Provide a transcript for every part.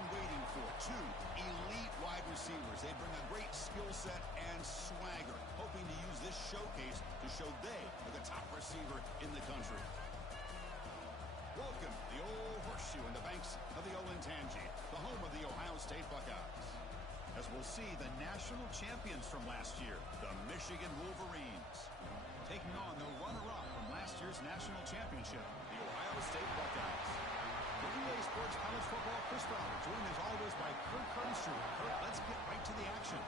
been waiting for. Two elite wide receivers. They bring a great skill set and swagger, hoping to use this showcase to show they are the top receiver in the country. Welcome, the old horseshoe in the banks of the Olentangy, the home of the Ohio State Buckeyes. As we'll see the national champions from last year, the Michigan Wolverines, taking on the runner-up from last year's national championship, the Ohio State Buckeyes. For EA Sports College Football, Chris Fowler, joined as always by Kirk Herbstreit. Kirk, let's get right to the action.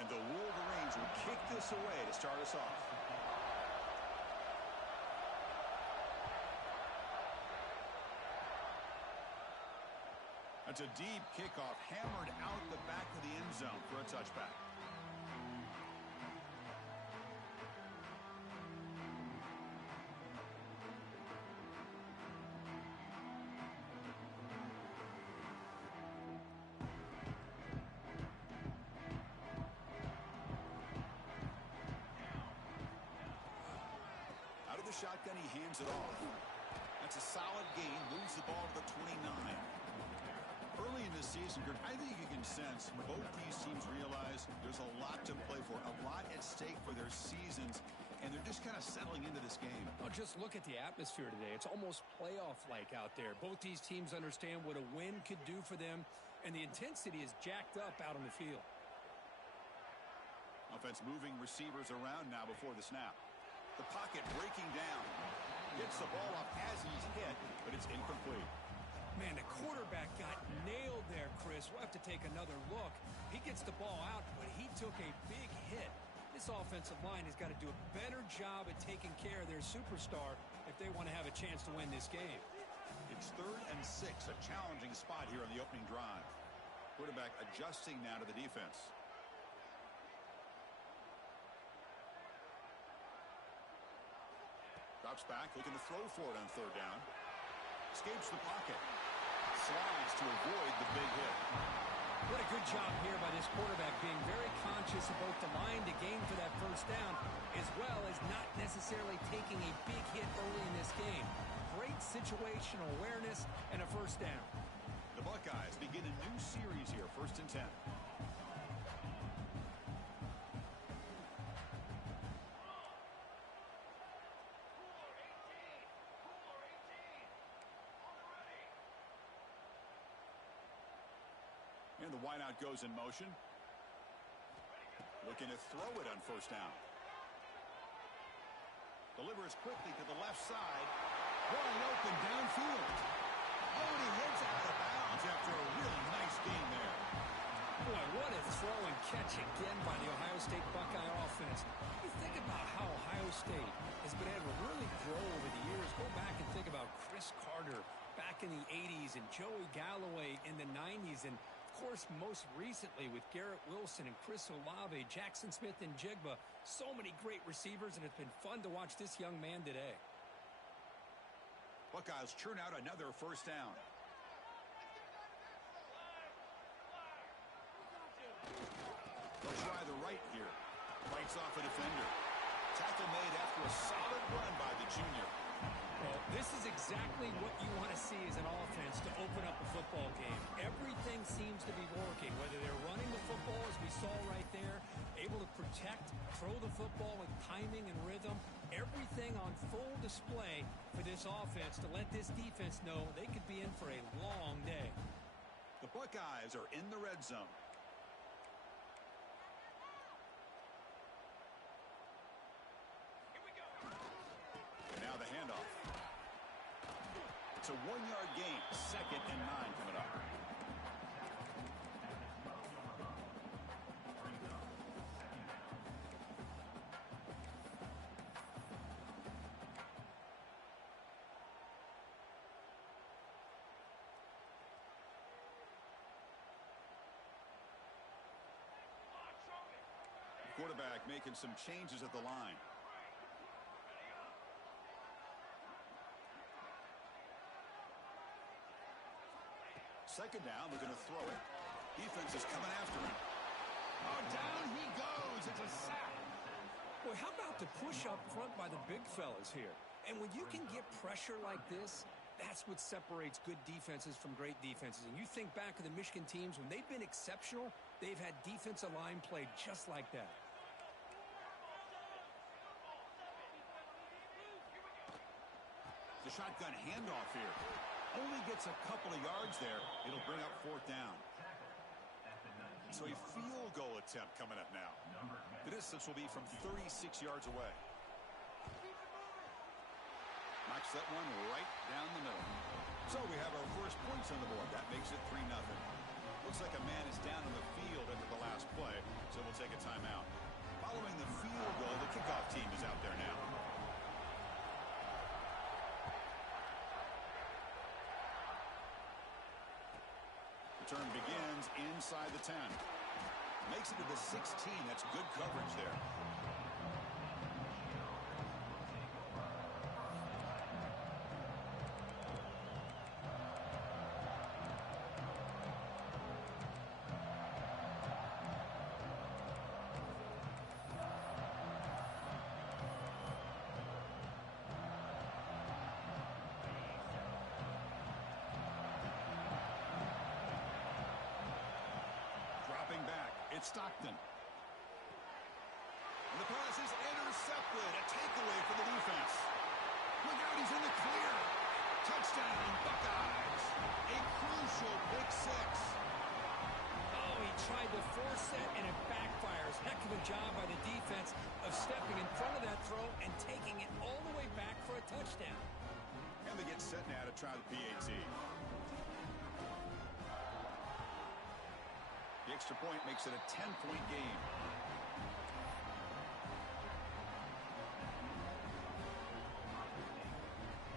And the Wolverines will kick this away to start us off. That's a deep kickoff, hammered out the back of the end zone for a touchback. Out of the shotgun, he hands it off. That's a solid gain, moves the ball to the 29. Early in this season, Kurt, I think you can sense both these teams realize there's a lot to play for, a lot at stake for their seasons, and they're just kind of settling into this game. Oh, just look at the atmosphere today. It's almost playoff-like out there. Both these teams understand what a win could do for them, and the intensity is jacked up out on the field. Offense moving receivers around now before the snap. The pocket breaking down. Gets the ball up as he's hit, but it's incomplete. Man, the quarterback got nailed there, Chris. We'll have to take another look. He gets the ball out, but he took a big hit. This offensive line has got to do a better job at taking care of their superstar if they want to have a chance to win this game. It's 3rd and 6, a challenging spot here on the opening drive. Quarterback adjusting now to the defense. Drops back, looking to throw for it on 3rd down. Escapes the pocket. Slides to avoid the big hit. What a good job here by this quarterback, being very conscious of both the line to gain for that 1st down, as well as not necessarily taking a big hit early in this game. Great situational awareness and a 1st down. The Buckeyes begin a new series here, 1st and 10. And the wideout goes in motion. Looking to throw it on 1st down. Delivers quickly to the left side. Wide open downfield. Oh, and he heads out of bounds after a really nice gain there. Boy, what a throw and catch again by the Ohio State Buckeye offense. You think about how Ohio State has been able to really grow over the years. Go back and think about Chris Carter back in the 80s and Joey Galloway in the 90s. And, of course, most recently with Garrett Wilson and Chris Olave, Jackson Smith and Jigba. So many great receivers, and it's been fun to watch this young man today. Buckeyes churn out another 1st down. They'll try the right here. Fights off a defender. Tackle made after a solid run by the junior. Well, this is exactly what you want to see as an offense to open up a football game. Everything seems to be working, whether they're running the football, as we saw right there, able to protect, throw the football with timing and rhythm. Everything on full display for this offense to let this defense know they could be in for a long day. The Buckeyes are in the red zone. Now the handoff. It's a 1-yard gain. 2nd and 9 coming up. Quarterback making some changes at the line. Second down, we're going to throw it. Defense is coming after him. Oh, down he goes. It's a sack. Boy, how about the push up front by the big fellas here? And when you can get pressure like this, that's what separates good defenses from great defenses. And you think back to the Michigan teams, when they've been exceptional, they've had defensive line play just like that. The shotgun handoff here. Only gets a couple of yards there. It'll bring up fourth down. So a field goal attempt coming up now. The distance will be from 36 yards away. Knocks that one right down the middle. So we have our first points on the board. That makes it 3-0. Looks like a man is down on the field after the last play, so we'll take a timeout. Following the field goal, the kickoff team is out there now. Return begins inside the 10. Makes it to the 16. That's good coverage there. Stockton. And the pass is intercepted. A takeaway for the defense. Look out, he's in the clear. Touchdown, Buckeyes. A crucial pick six. Oh, he tried to force it, and it backfires. Heck of a job by the defense of stepping in front of that throw and taking it all the way back for a touchdown. And they get set now to try the PAT. The extra point makes it a 10-point game.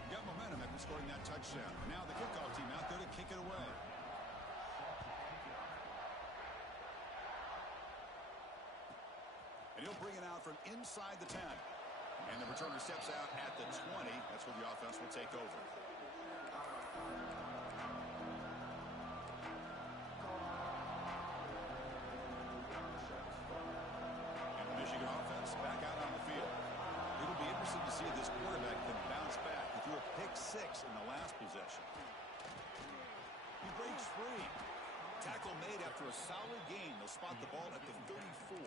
Got momentum after scoring that touchdown. Now the kickoff team out there to kick it away. And he'll bring it out from inside the 10. And the returner steps out at the 20. That's where the offense will take over. Back out on the field. It'll be interesting to see if this quarterback can bounce back. He threw a pick six in the last possession. He breaks free. Tackle made after a solid gain. They'll spot the ball at the 34.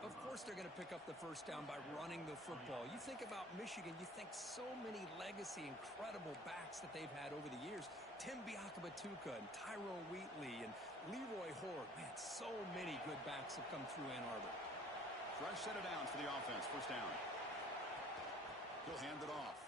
Of course they're going to pick up the first down by running the football. You think about Michigan, you think so many legacy, incredible backs that they've had over the years. Tim Biakabatuka and Tyrone Wheatley and Leroy Horde. Man, so many good backs have come through Ann Arbor. Fresh set of downs for the offense. First down. He'll hand it off.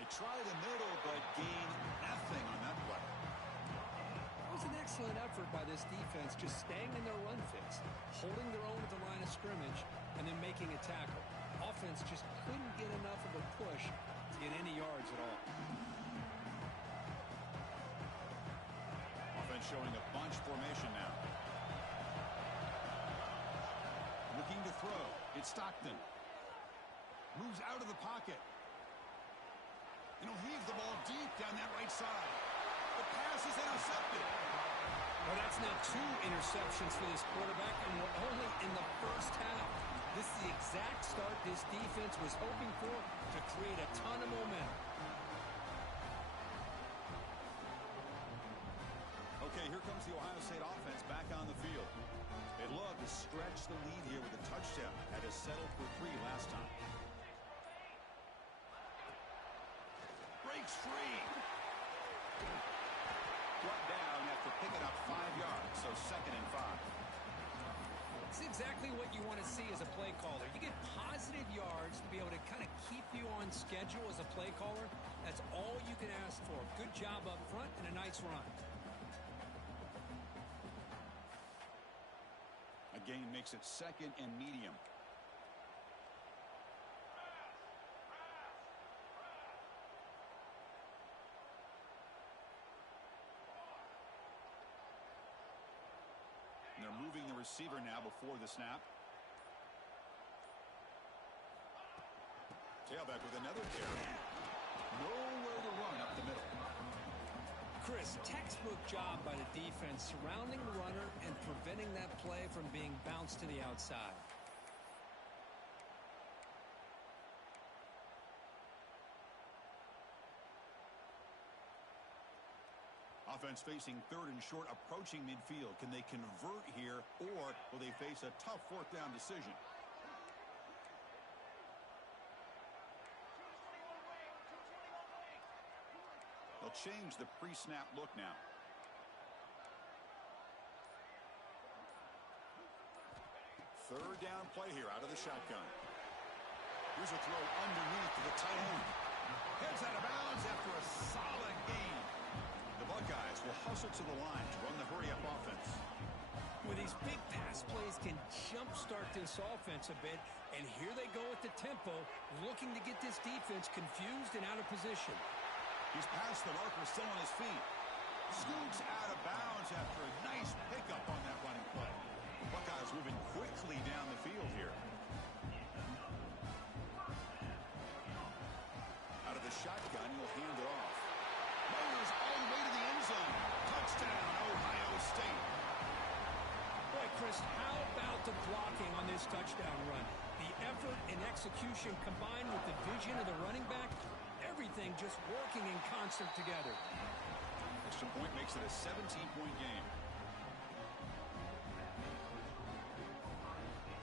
They try the middle, but gain nothing on that play. It was an excellent effort by this defense, just staying in their run fits, holding their own at the line of scrimmage, and then making a tackle. Offense just couldn't get enough of a push to get any yards at all. Offense showing a bunch formation now. Looking to throw. It's Stockton. Moves out of the pocket. And he'll heave the ball deep down that right side. The pass is intercepted. Well, that's now 2 interceptions for this quarterback, and we're only in the first half. This is the exact start this defense was hoping for to create a ton of momentum. Okay, here comes the Ohio State offense back on the field. They'd love to stretch the lead here with a touchdown. Had to settle for 3 last time. Breaks free. Brought down after picking up 5 yards, so 2nd and 5. It's exactly what you want to see as a play caller. You get positive yards to be able to kind of keep you on schedule as a play caller. That's all you can ask for. Good job up front and a nice run. A gain makes it 2nd and medium. And they're moving moving the receiver now before the snap. Tailback with another carry. Nowhere to run up the middle. Chris, textbook job by the defense surrounding the runner and preventing that play from being bounced to the outside. Offense facing third and short, approaching midfield. Can they convert here, or will they face a tough fourth down decision? They'll change the pre-snap look now. Third down play here out of the shotgun. Here's a throw underneath to the tight end. Heads out of bounds after a solid gain. The Buckeyes will hustle to the line to run the hurry-up offense. With these big pass plays can jumpstart this offense a bit, and here they go at the tempo, looking to get this defense confused and out of position. He's past the marker, still on his feet. Scoots out of bounds after a nice pickup on that running play. The Buckeyes moving quickly down the field here. Out of the shotgun, he'll hand it off. Motors all the way to the end zone. Touchdown, Ohio State. Boy, Chris, how about the blocking on this touchdown run? The effort and execution combined with the vision of the running back, everything just working in concert together. Extra point makes it a 17-point game.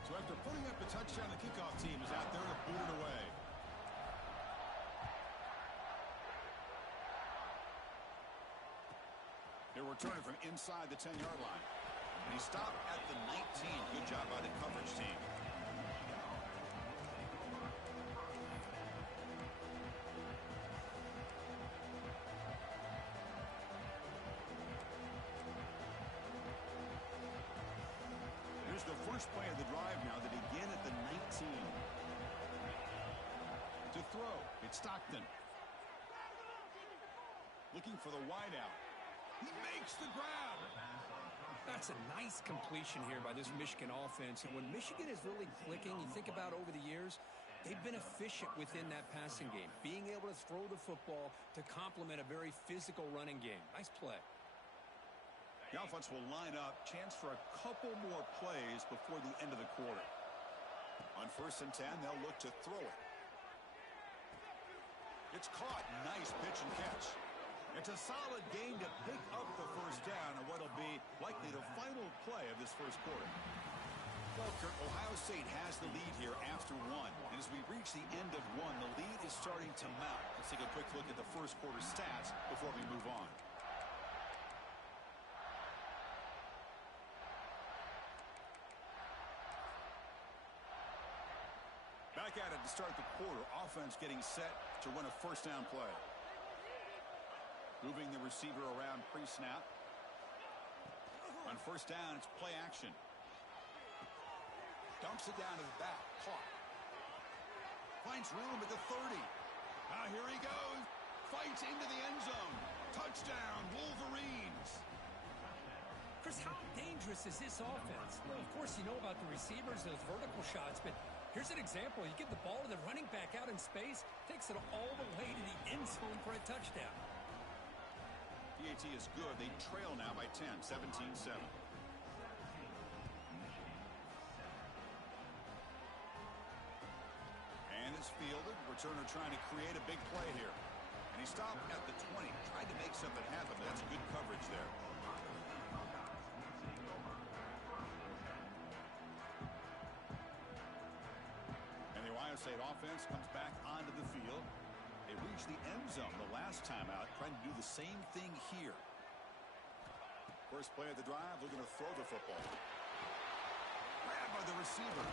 So after putting up a touchdown, the kickoff team is out there to boot it away. They're returning from inside the 10-yard line. And he stopped at the 19. Good job by the coverage team. Here's the first play of the drive now that begin at the 19. To throw, it's Stockton. Looking for the wideout. He makes the grab. That's a nice completion here by this Michigan offense. And when Michigan is really clicking, you think about over the years, they've been efficient within that passing game, being able to throw the football to complement a very physical running game. Nice play. The offense will line up, chance for a couple more plays before the end of the quarter. On 1st and 10, they'll look to throw it. It's caught. Nice pitch and catch. It's a solid gain to pick up the first down on what will be likely the final play of this first quarter. Well, Kirk, Ohio State has the lead here after one. And as we reach the end of one, the lead is starting to mount. Let's take a quick look at the first quarter stats before we move on. Back at it to start the quarter. Offense getting set to run a first down play. Moving the receiver around pre-snap. On 1st down, it's play action. Dumps it down to the back. Caught. Finds room at the 30. Now here he goes. Fights into the end zone. Touchdown, Wolverines. Chris, how dangerous is this offense? Well, of course, you know about the receivers, those vertical shots, but here's an example. You give the ball to the running back out in space, takes it all the way to the end zone for a touchdown. PAT is good. They trail now by 10, 17-7. And it's fielded. Returner trying to create a big play here. And he stopped at the 20. Tried to make something happen, but that's good coverage there. And the Ohio State offense comes back onto the field. They reached the end zone the last time out, trying to do the same thing here. First play of the drive, looking to throw the football. Grabbed by the receiver.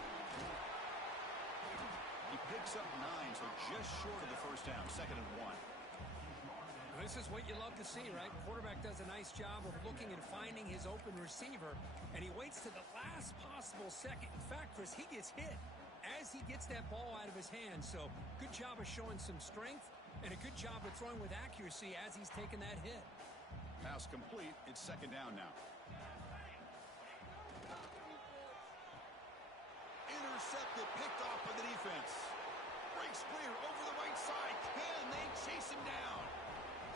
He picks up 9, so just short of the first down, 2nd and 1. This is what you love to see, right? Quarterback does a nice job of looking and finding his open receiver, and he waits to the last possible second. In fact, Chris, he gets hit as he gets that ball out of his hands. So good job of showing some strength and a good job of throwing with accuracy as he's taking that hit. Pass complete. It's 2nd down now. intercepted, picked off by the defense. Breaks clear over the right side. Can they chase him down?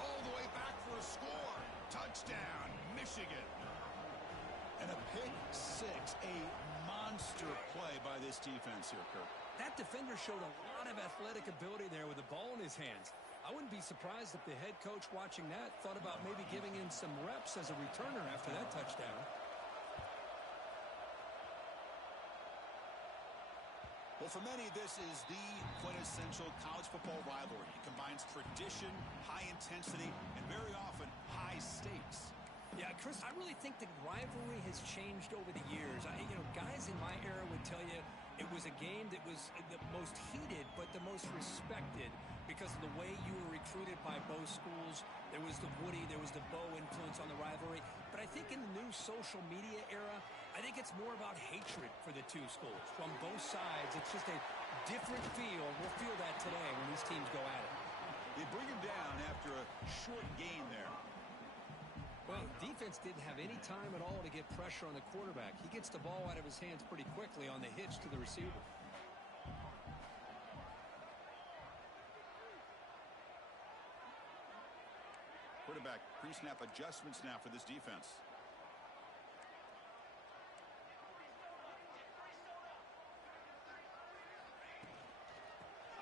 All the way back for a score. Touchdown, Michigan. And a pick six, a monster play by this defense here, Kirk. That defender showed a lot of athletic ability there with the ball in his hands. I wouldn't be surprised if the head coach watching that thought about maybe giving in some reps as a returner after that touchdown. Well, for many, this is the quintessential college football rivalry. It combines tradition, high intensity, and very often high stakes. Yeah, Chris, I really think the rivalry has changed over the years. Guys in my era would tell you it was a game that was the most heated but the most respected because of the way you were recruited by both schools. There was the Woody, there was the Bo influence on the rivalry. But I think in the new social media era, I think it's more about hatred for the two schools. From both sides, it's just a different feel. We'll feel that today when these teams go at it. They bring him down after a short gain there. Well, defense didn't have any time at all to get pressure on the quarterback. He gets the ball out of his hands pretty quickly on the hitch to the receiver. Quarterback pre-snap adjustments now for this defense.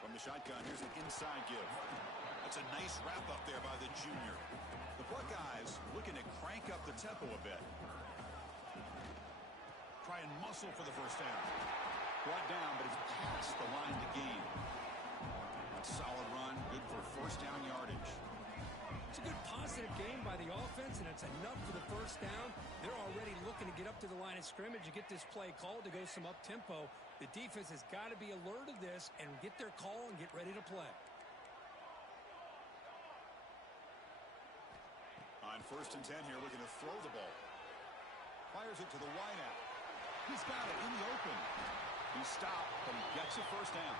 From the shotgun, here's an inside give. That's a nice wrap up there by the junior. The Buckeyes looking to crank up the tempo a bit. Try and muscle for the first down. Brought down, but it's past the line to gain. A solid run, good for first down yardage. It's a good positive game by the offense, and it's enough for the first down. They're already looking to get up to the line of scrimmage and get this play called to go some up-tempo. The defense has got to be alert of this and get their call and get ready to play. On 1st and 10 here, looking to throw the ball. Fires it to the wideout. He's got it in the open. He stopped, but he gets a first down.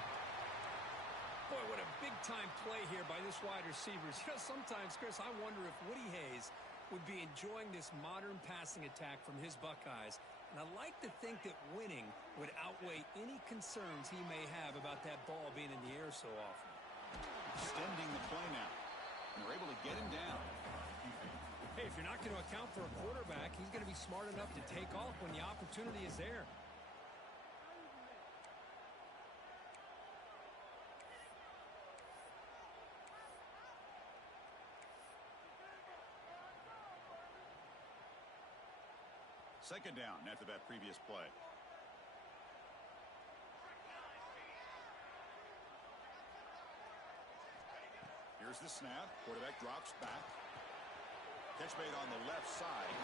Boy, what a big-time play here by this wide receivers. Sometimes, Chris, I wonder if Woody Hayes would be enjoying this modern passing attack from his Buckeyes. And I like to think that winning would outweigh any concerns he may have about that ball being in the air so often. Extending the play now. And they're able to get him down. Hey, if you're not going to account for a quarterback, he's going to be smart enough to take off when the opportunity is there. Second down after that previous play. Here's the snap. Quarterback drops back. Catch made on the left side.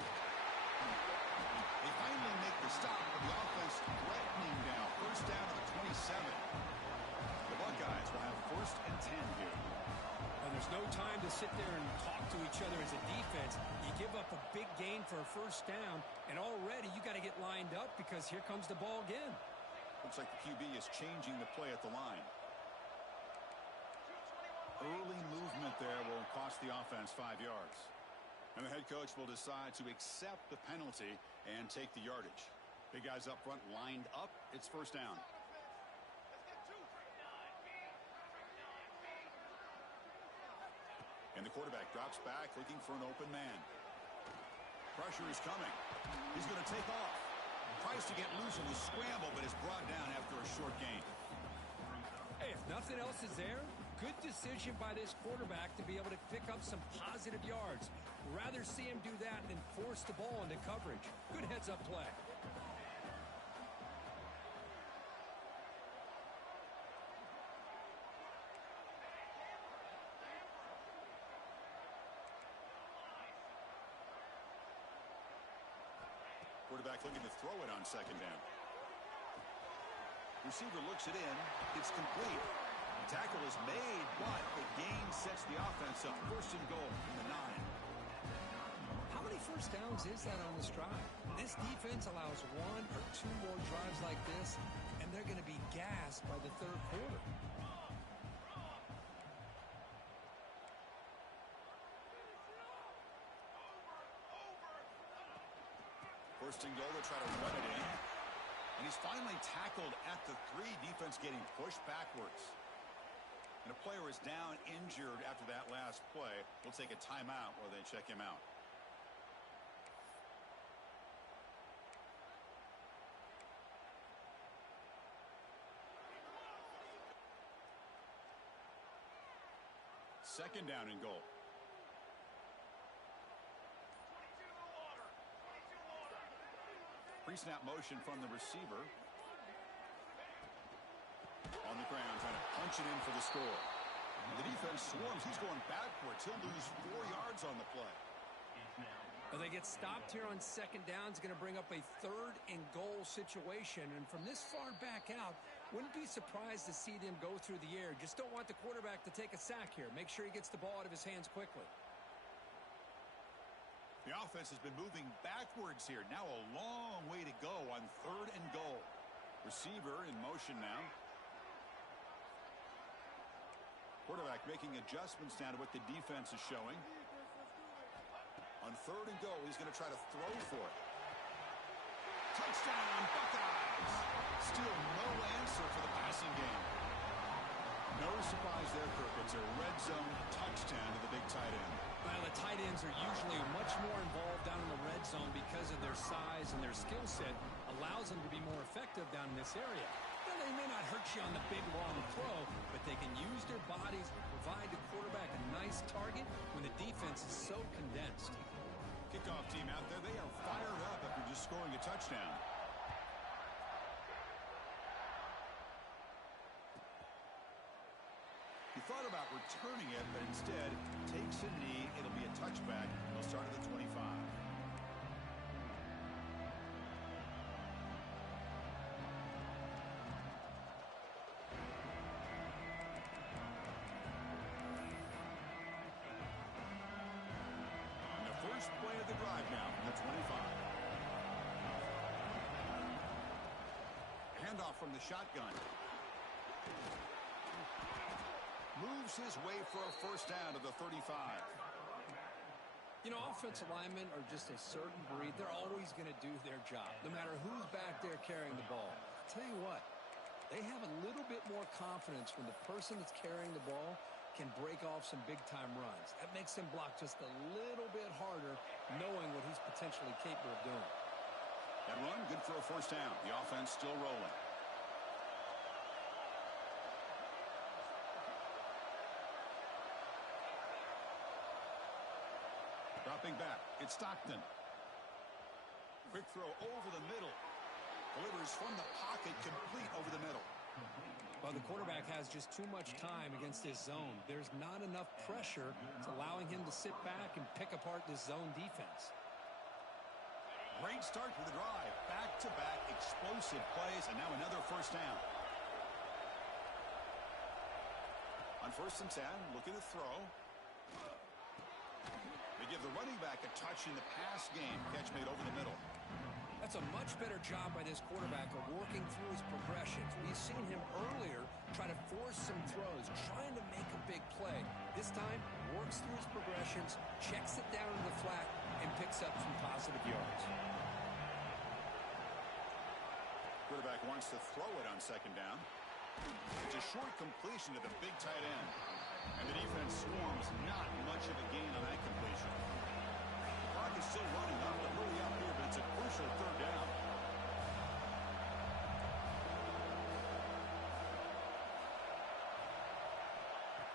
They finally make the stop, but the offense threatening now. First down to the 27. The Buckeyes will have 1st and 10 here. And there's no time to sit there and talk to each other as a defense. You give up a big gain for a first down, and already you got to get lined up because here comes the ball again. Looks like the QB is changing the play at the line. Early movement there will cost the offense 5 yards. And the head coach will decide to accept the penalty and take the yardage. Big guys up front lined up. It's first down. And the quarterback drops back looking for an open man. Pressure is coming. He's going to take off. Tries to get loose in the scramble, but is brought down after a short gain. Hey, if nothing else is there, good decision by this quarterback to be able to pick up some positive yards. Rather see him do that than force the ball into coverage. Good heads-up play. Quarterback looking to throw it on second down. Receiver looks it in. It's complete. The tackle is made, but the gain sets the offense up. 1st and goal from the 9. How many first downs is that on this drive? This defense allows 1 or 2 more drives like this, and they're going to be gassed by the 3rd quarter. First and goal, they'll try to run it in. And he's finally tackled at the 3. Defense getting pushed backwards. And a player is down injured after that last play. We'll take a timeout while they check him out. Second down and goal. Pre-snap motion from the receiver. On the ground, trying to punch it in for the score. And the defense swarms. He's going backwards. He'll lose 4 yards on the play. Well, they get stopped here on second down. It's going to bring up a 3rd and goal situation. And from this far back out, wouldn't be surprised to see them go through the air. Just don't want the quarterback to take a sack here. Make sure he gets the ball out of his hands quickly. The offense has been moving backwards here. Now a long way to go on 3rd and goal. Receiver in motion now. Quarterback making adjustments now to what the defense is showing. On 3rd and goal, he's going to try to throw for it. Touchdown, Buckeyes! Still no answer for the passing game. No surprise there, Kirk. It's a red zone touchdown to the big tight end. Well, the tight ends are usually much more involved down in the red zone because of their size and their skill set allows them to be more effective down in this area. Well, they may not hurt you on the big, long throw, but they can use their bodies to provide the quarterback a nice target when the defense is so condensed. Kickoff team out there. They are fired up after just scoring a touchdown. He thought about returning it, but instead takes a knee. It'll be a touchback. He'll start at the 25. And the first play of the drive now from the 25. Handoff from the shotgun. Moves his way for a first down to the 35. You know, offensive linemen are just a certain breed. They're always going to do their job, no matter who's back there carrying the ball. I'll tell you what, they have a little bit more confidence when the person that's carrying the ball can break off some big-time runs. That makes them block just a little bit harder, knowing what he's potentially capable of doing. That run, good for a first down. The offense still rolling. Dropping back, it's Stockton. Quick throw over the middle. Delivers from the pocket, complete over the middle. Well, the quarterback has just too much time against this zone. There's not enough pressure. It's allowing him to sit back and pick apart this zone defense. Great start to the drive. Back-to-back explosive plays, and now another first down. On 1st and 10, looking to throw. They give the running back a touch in the pass game. Catch made over the middle. That's a much better job by this quarterback of working through his progressions. We've seen him earlier try to force some throws, trying to make a big play. This time, works through his progressions, checks it down to the flat, and picks up some positive yards. Quarterback wants to throw it on 2nd down. It's a short completion to the big tight end. And the defense swarms. Not much of a gain on that completion. The clock is still running. Up to hurry up here, but it's a crucial 3rd down.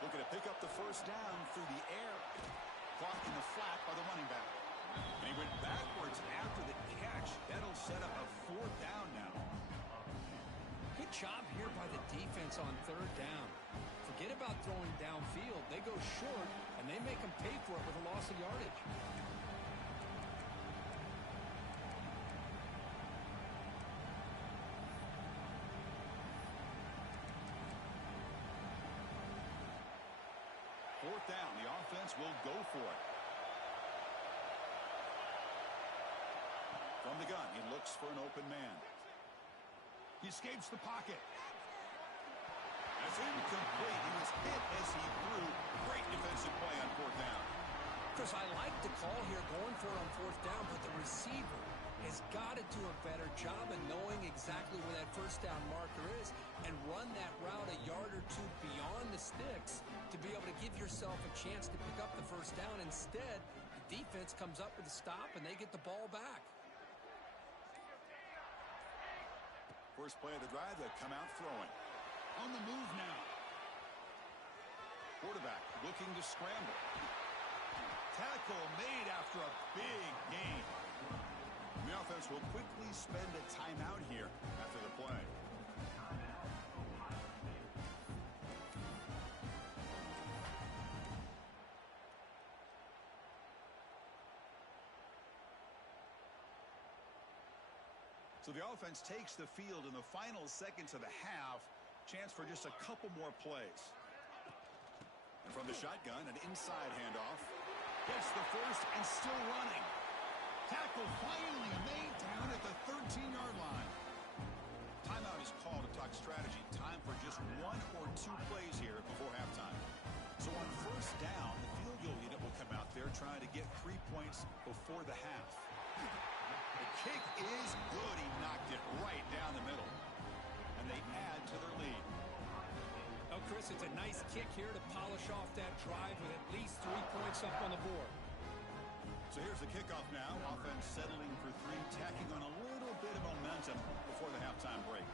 Looking to pick up the first down through the air. Clock in the flat by the running back. And he went backwards after the catch. That'll set up a 4th down now. Good job here by the defense on 3rd down. Forget about throwing downfield. They go short, and they make them pay for it with a loss of yardage. Fourth down. The offense will go for it. From the gun, he looks for an open man. He escapes the pocket. That's incomplete. He was hit as he threw. Great defensive play on 4th down. Chris, I like the call here going for it on 4th down, but the receiver has got to do a better job of knowing exactly where that first down marker is and run that route a yard or two beyond the sticks to be able to give yourself a chance to pick up the first down. Instead, the defense comes up with a stop and they get the ball back. First play of the drive, they come out throwing. On the move now. Quarterback looking to scramble. Tackle made after a big gain. The offense will quickly spend a timeout here after the play. So the offense takes the field in the final seconds of the half. Chance for just a couple more plays. And from the shotgun, an inside handoff. Gets the first and still running. Tackle finally made down at the 13-yard line. Timeout is called to talk strategy. Time for just one or two plays here before halftime. So on first down, the field goal unit will come out there trying to get 3 points before the half. The kick is good. He knocked it right down the middle. And they add to their lead. Oh, Chris, it's a nice kick here to polish off that drive with at least 3 points up on the board. So here's the kickoff now. Offense settling for three, tacking on a little bit of momentum before the halftime break.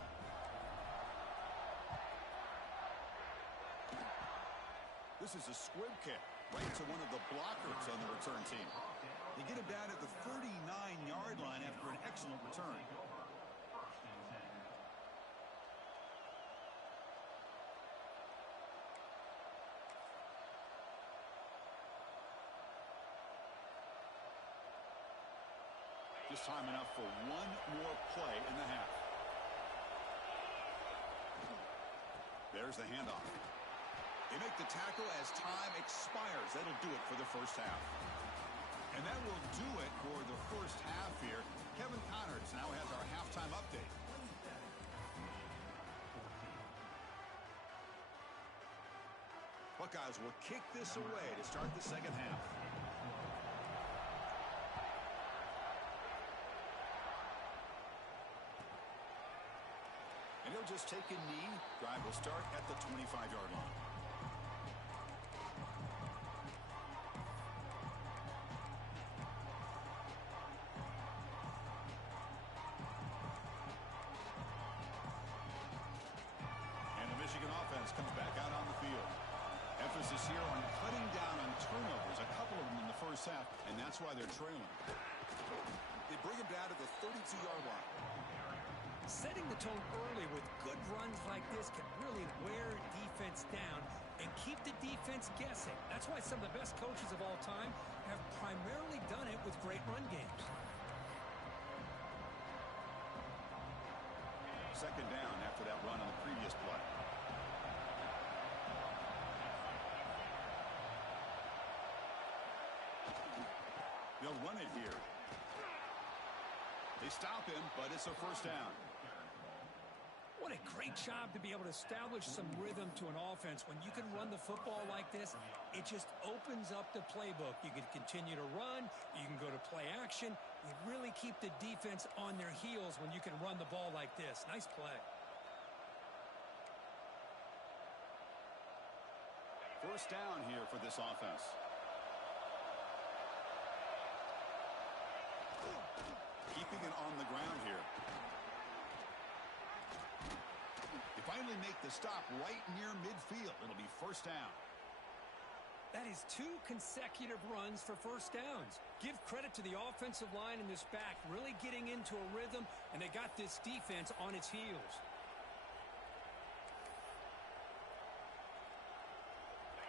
This is a squib kick right to one of the blockers on the return team. They get him down at the 39-yard line after an excellent return. Just time enough for one more play in the half. There's the handoff. They make the tackle as time expires. That'll do it for the first half. And that will do it for the first half here. Kevin Connors now has our halftime update. Buckeyes will kick this away to start the second half. And he'll just take a knee. Drive will start at the 25-yard line. And the Michigan offense comes back out on the field. Emphasis here on cutting down on turnovers, a couple of them in the first half, and that's why they're trailing. They bring him down to the 32-yard line. Setting the tone early with good runs like this can really wear defense down and keep the defense guessing. That's why some of the best coaches of all time have primarily done it with great run games. Second down after that run on the previous play. They'll run it here. They stop him, but it's a first down. What a great job to be able to establish some rhythm to an offense. When you can run the football like this, it just opens up the playbook. You can continue to run. You can go to play action. You really keep the defense on their heels when you can run the ball like this. Nice play. First down here for this offense. Keeping it on the ground here. They finally make the stop right near midfield. It'll be first down. That is 2 consecutive runs for first downs. Give credit to the offensive line in this back, really getting into a rhythm, and they got this defense on its heels.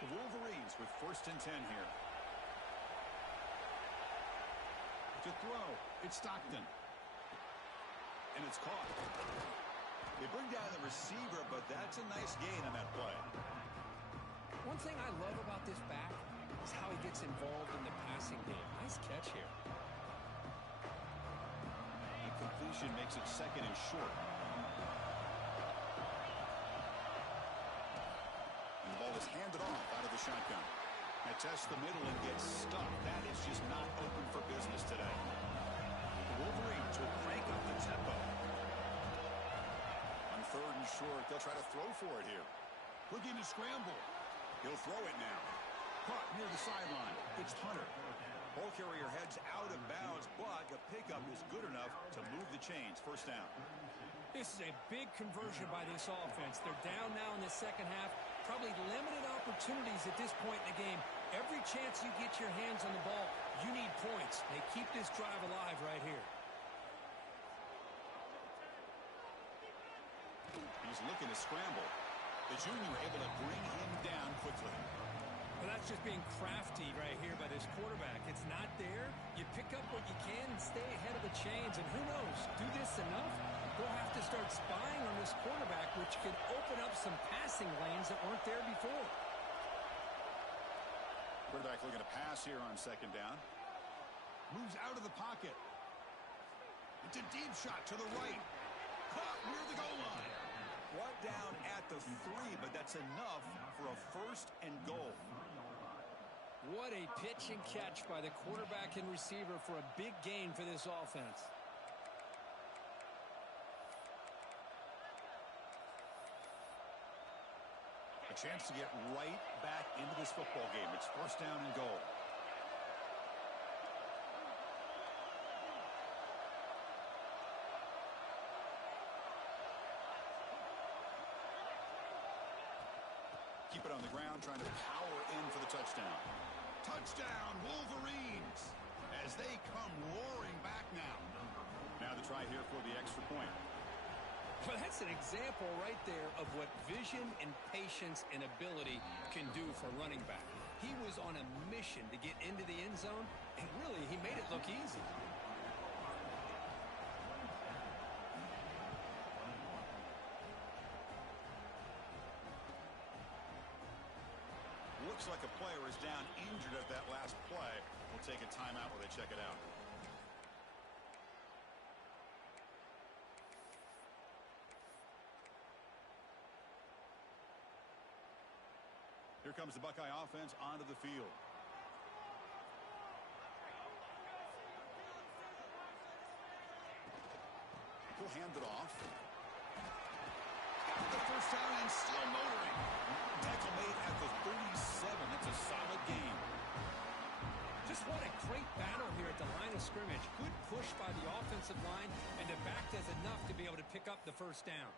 The Wolverines with first and 10 here. To throw, it's Stockton. And it's caught. They bring down the receiver, but that's a nice gain on that play. One thing I love about this back is how he gets involved in the passing game. Nice catch here. The completion makes it second and short. And the ball is handed off out of the shotgun. I test the middle and gets stuck. That is just not open for business today. The Wolverines defense will crank up the tempo. On 3rd and short, they'll try to throw for it here. Looking to scramble. He'll throw it now. Caught near the sideline. It's Hunter. Ball carrier heads out of bounds, but the pickup is good enough to move the chains. First down. This is a big conversion by this offense. They're down now in the second half. Probably limited opportunities at this point in the game. Every chance you get your hands on the ball, you need points. They keep this drive alive right here. He's looking to scramble. The junior able to bring him down quickly. Well, that's just being crafty right here by this quarterback. It's not there. You pick up what you can and stay ahead of the chains. And who knows, do this enough, they'll have to start spying on this quarterback, which can open up some passing lanes that weren't there before. Quarterback looking to pass here on 2nd down. Moves out of the pocket. It's a deep shot to the right. Caught near the goal line. Brought down at the 3, but that's enough for a 1st and goal. What a pitch and catch by the quarterback and receiver for a big gain for this offense. A chance to get right back into this football game. It's 1st down and goal. Keep it on the ground, trying to power in for the touchdown. Touchdown, Wolverines, as they come roaring back now. Now the try here for the extra point. Well, that's an example right there of what vision and patience and ability can do for a running back. He was on a mission to get into the end zone, and really, he made it look easy. Looks like a player is down injured at that last play. We'll take a timeout while they check it out. Here comes the Buckeye offense onto the field. He'll hand it off. Got the 1st down and still motoring. Tackle made at the 37. That's a solid game. Just what a great battle here at the line of scrimmage. Good push by the offensive line, and the back does enough to be able to pick up the 1st down.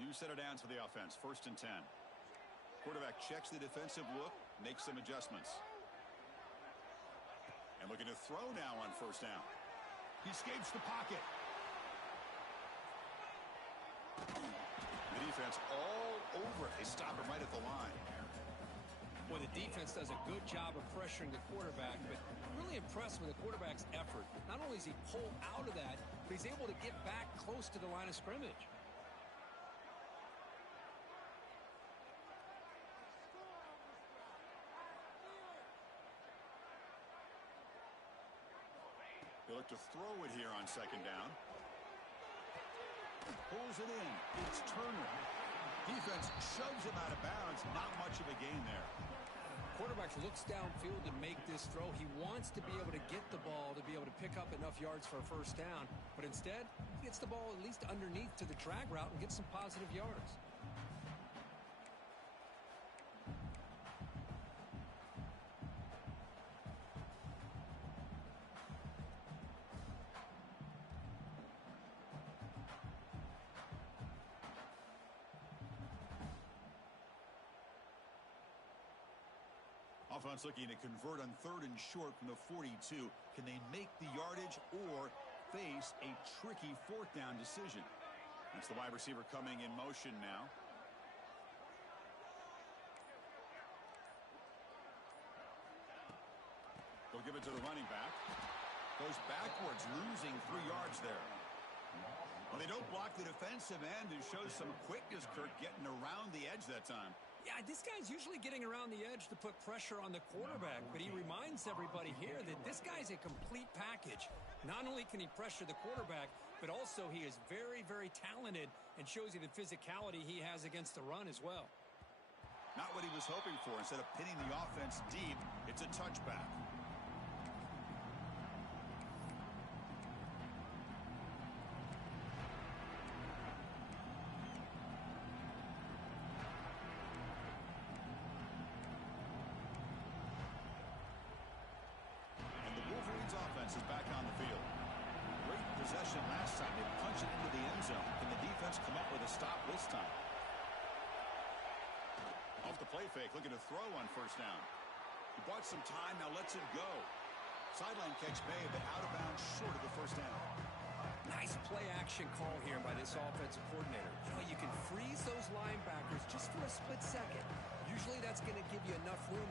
New set of downs for the offense. 1st and 10. Quarterback checks the defensive look, makes some adjustments. And looking to throw now on 1st down. He escapes the pocket. The defense all over it. They stop him right at the line. Well, the defense does a good job of pressuring the quarterback, but really impressed with the quarterback's effort. Not only is he pulled out of that, but he's able to get back close to the line of scrimmage. They look to throw it here on 2nd down. Pulls it in. It's Turner. Defense shoves him out of bounds. Not much of a gain there. Quarterback looks downfield to make this throw. He wants to be able to get the ball to be able to pick up enough yards for a 1st down. But instead, he gets the ball at least underneath to the drag route and gets some positive yards. Offense looking to convert on 3rd and short from the 42. Can they make the yardage or face a tricky 4th down decision? That's the wide receiver coming in motion now. They'll give it to the running back. Goes backwards, losing 3 yards there. Well, they don't block the defensive end, who shows some quickness, Kirk, getting around the edge that time. Yeah, this guy's usually getting around the edge to put pressure on the quarterback, but he reminds everybody here that this guy's a complete package. Not only can he pressure the quarterback, but also he is very, very talented and shows you the physicality he has against the run as well. Not what he was hoping for. Instead of pinning the offense deep, it's a touchback. Offense is back on the field. Great possession last time. They punched it into the end zone. Can the defense come up with a stop this time? Off the play fake, looking to throw on first down. He bought some time, now lets it go. Sideline catch may have been out of bounds short of the first down. Nice play action call here by this offensive coordinator. You can freeze those linebackers just for a split second. Usually that's going to give you enough room